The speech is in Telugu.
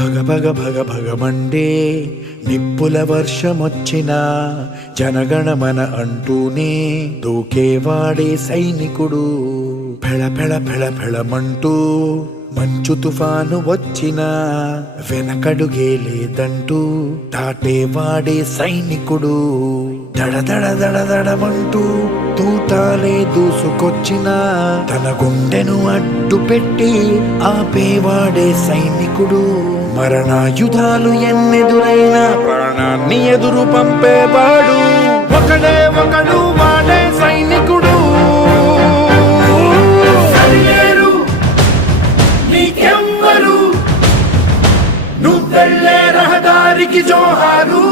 భగ భగ భగ భగమండే నిప్పుల వర్షమొచ్చినా జనగణమన అంటూనే దూకేవాడే సైనికుడు. ఫెళ ఫెళ ఫెళ ఫెళమంటూ మంచు తుఫాను వచ్చినా వెనకడుగే లేదంటూ దాటేవాడే సైనికుడు. దడ దడ దడ దడమంటూ తూటాలే దూసుకొచ్చినా తన గుండెను అడ్డు పెట్టి ఆపేవాడే సైనికుడు. మరణాయుధాలు ఎన్నెదురైనా ప్రాణాన్ని ఎదురు పంపేవాడు ఒకడే ఒకడు, వాడే సైనికుడు. నీకెవ్వరు నువ్వెళ్ళే రహదారికి జోహారు.